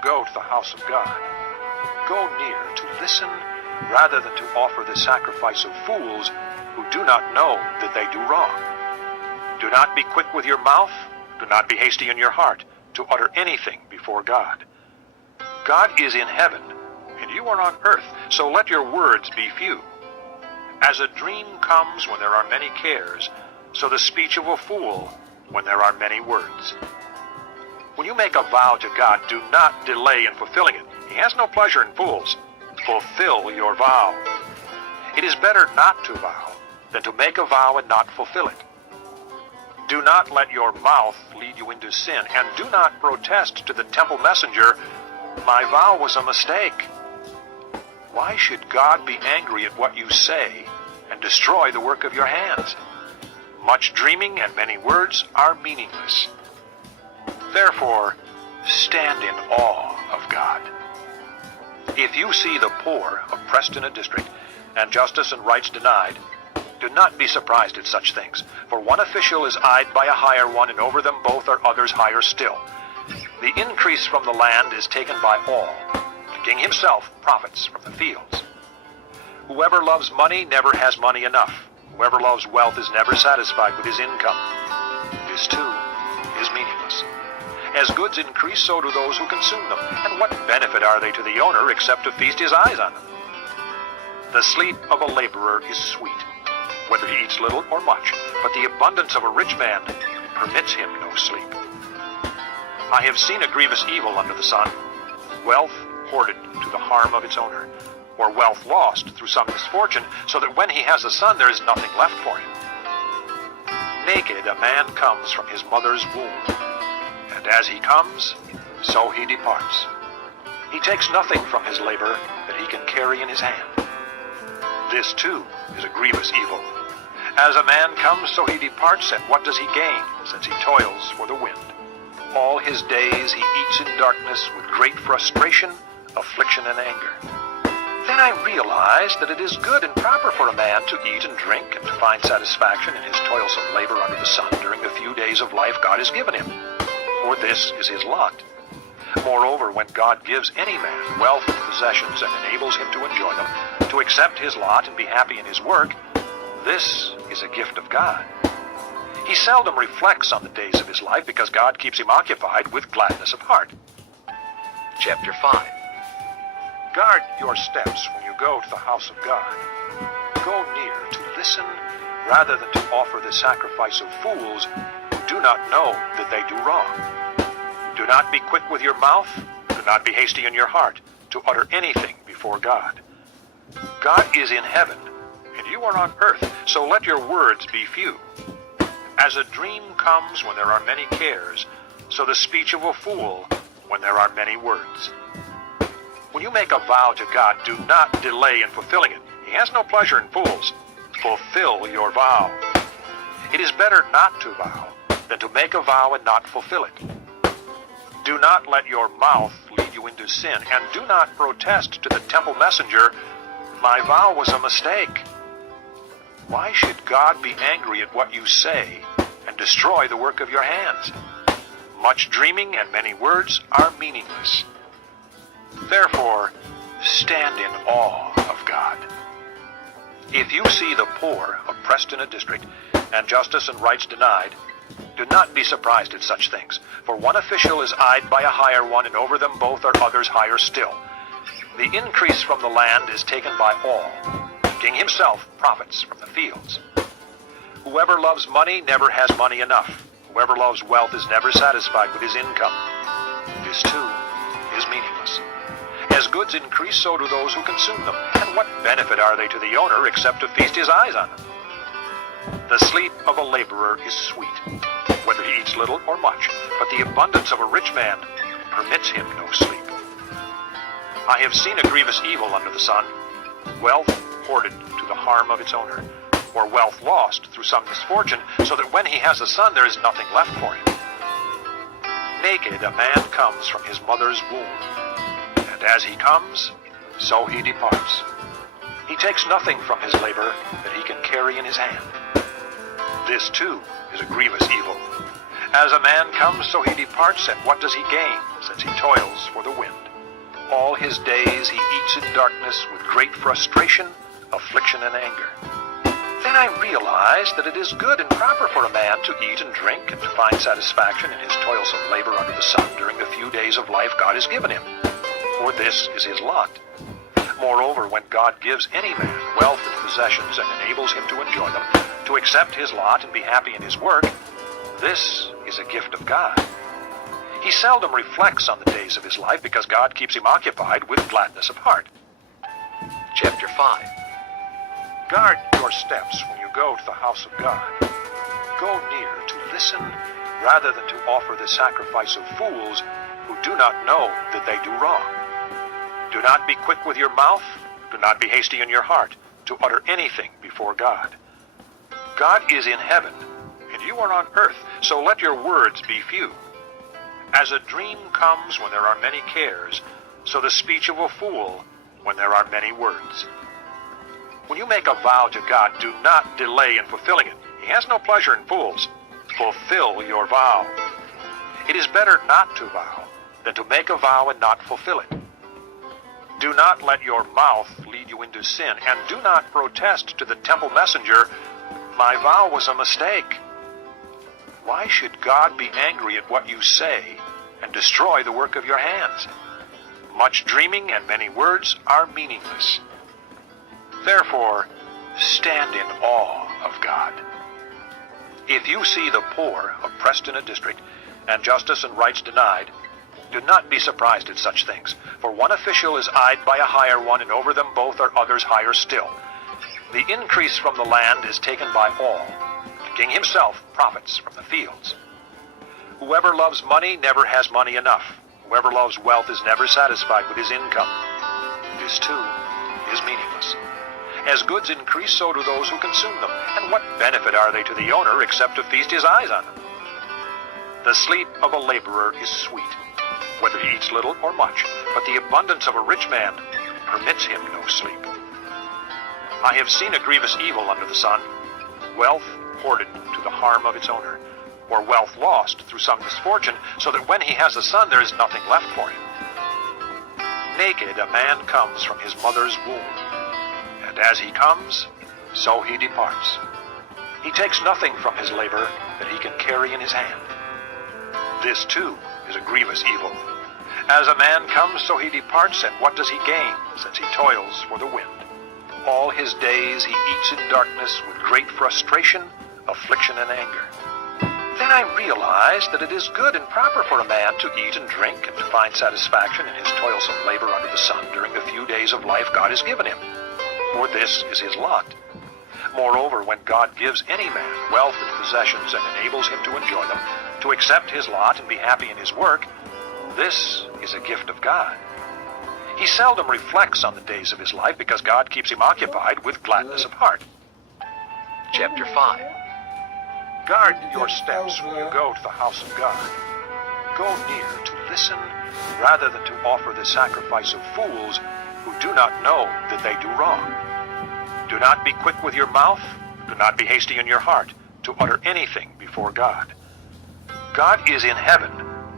go to the house of God, go near to listen rather than to offer the sacrifice of fools who do not know that they do wrong. Do not be quick with your mouth, do not be hasty in your heart to utter anything before God. God is in heaven, and you are on earth, so let your words be few. As a dream comes when there are many cares, so the speech of a fool when there are many words. When you make a vow to God, do not delay in fulfilling it. He has no pleasure in fools. Fulfill your vow. It is better not to vow than to make a vow and not fulfill it. Do not let your mouth lead you into sin, and do not protest to the temple messenger, "My vow was a mistake." Why should God be angry at what you say and destroy the work of your hands? Much dreaming and many words are meaningless. Therefore, stand in awe of God. If you see the poor oppressed in a district, and justice and rights denied, do not be surprised at such things, for one official is eyed by a higher one, and over them both are others higher still. The increase from the land is taken by all. The king himself profits from the fields. Whoever loves money never has money enough. Whoever loves wealth is never satisfied with his income. This, too, is meaningless. As goods increase, so do those who consume them. And what benefit are they to the owner except to feast his eyes on them? The sleep of a laborer is sweet, whether he eats little or much, but the abundance of a rich man permits him no sleep. I have seen a grievous evil under the sun, wealth hoarded to the harm of its owner, or wealth lost through some misfortune, so that when he has a son there is nothing left for him. Naked a man comes from his mother's womb, and as he comes, so he departs. He takes nothing from his labor that he can carry in his hand. This, too, is a grievous evil. As a man comes, so he departs, and what does he gain, since he toils for the wind? All his days he eats in darkness with great frustration, affliction, and anger. Then I realized that it is good and proper for a man to eat and drink and to find satisfaction in his toilsome labor under the sun during the few days of life God has given him, for this is his lot. Moreover, when God gives any man wealth and possessions and enables him to enjoy them, to accept his lot and be happy in his work, this is a gift of God. He seldom reflects on the days of his life because God keeps him occupied with gladness of heart. Chapter 5. Guard your steps when you go to the house of God. Go near to listen rather than to offer the sacrifice of fools who do not know that they do wrong. Do not be quick with your mouth, do not be hasty in your heart to utter anything before God. God is in heaven, and you are on earth, so let your words be few. As a dream comes when there are many cares, so the speech of a fool when there are many words. When you make a vow to God, do not delay in fulfilling it. He has no pleasure in fools. Fulfill your vow. It is better not to vow than to make a vow and not fulfill it. Do not let your mouth lead you into sin, and do not protest to the temple messenger, "My vow was a mistake." Why should God be angry at what you say and destroy the work of your hands? Much dreaming and many words are meaningless. Therefore, stand in awe of God. If you see the poor oppressed in a district, and justice and rights denied, do not be surprised at such things, for one official is eyed by a higher one, and over them both are others higher still. The increase from the land is taken by all. The king himself profits from the fields. Whoever loves money never has money enough. Whoever loves wealth is never satisfied with his income. This, too, is meaningless. As goods increase, so do those who consume them. And what benefit are they to the owner except to feast his eyes on them? The sleep of a laborer is sweet, whether he eats little or much, but the abundance of a rich man permits him no sleep. I have seen a grievous evil under the sun, wealth hoarded to the harm of its owner, or wealth lost through some misfortune, so that when he has a son there is nothing left for him. Naked a man comes from his mother's womb, and as he comes, so he departs. He takes nothing from his labor that he can carry in his hand. This, too, is a grievous evil. As a man comes, so he departs, and what does he gain, since he toils for the wind? All his days he eats in darkness with great frustration, affliction, and anger. Then I realized that it is good and proper for a man to eat and drink and to find satisfaction in his toilsome labor under the sun during the few days of life God has given him, for this is his lot. Moreover, when God gives any man wealth and possessions and enables him to enjoy them, to accept his lot and be happy in his work, this is a gift of God. He seldom reflects on the days of his life because God keeps him occupied with gladness of heart. Chapter 5. Guard your steps when you go to the house of God. Go near to listen rather than to offer the sacrifice of fools who do not know that they do wrong. Do not be quick with your mouth. Do not be hasty in your heart to utter anything before God. God is in heaven, and you are on earth, so let your words be few. As a dream comes when there are many cares, so the speech of a fool when there are many words. When you make a vow to God, do not delay in fulfilling it. He has no pleasure in fools. Fulfill your vow. It is better not to vow than to make a vow and not fulfill it. Do not let your mouth lead you into sin, and do not protest to the temple messenger, "My vow was a mistake." Why should God be angry at what you say and destroy the work of your hands? Much dreaming and many words are meaningless. Therefore, stand in awe of God. If you see the poor oppressed in a district, and justice and rights denied, do not be surprised at such things, for one official is eyed by a higher one, and over them both are others higher still. The increase from the land is taken by all. The king himself profits from the fields. Whoever loves money never has money enough. Whoever loves wealth is never satisfied with his income. This, too, is meaningless. As goods increase, so do those who consume them. And what benefit are they to the owner except to feast his eyes on them? The sleep of a laborer is sweet, whether he eats little or much, but the abundance of a rich man permits him no sleep. I have seen a grievous evil under the sun, wealth hoarded to the harm of its owner, or wealth lost through some misfortune, so that when he has a son there is nothing left for him. Naked a man comes from his mother's womb, and as he comes, so he departs. He takes nothing from his labor that he can carry in his hand. This, too, is a grievous evil. As a man comes, so he departs, and what does he gain, since he toils for the wind? All his days he eats in darkness with great frustration, affliction, and anger. Then I realized that it is good and proper for a man to eat and drink and to find satisfaction in his toilsome labor under the sun during the few days of life God has given him, for this is his lot. Moreover, when God gives any man wealth and possessions and enables him to enjoy them, to accept his lot and be happy in his work, this is a gift of God. He seldom reflects on the days of his life because God keeps him occupied with gladness of heart. Chapter 5. Guard your steps when you go to the house of God. Go near to listen rather than to offer the sacrifice of fools who do not know that they do wrong. Do not be quick with your mouth. Do not be hasty in your heart to utter anything before God. God is in heaven,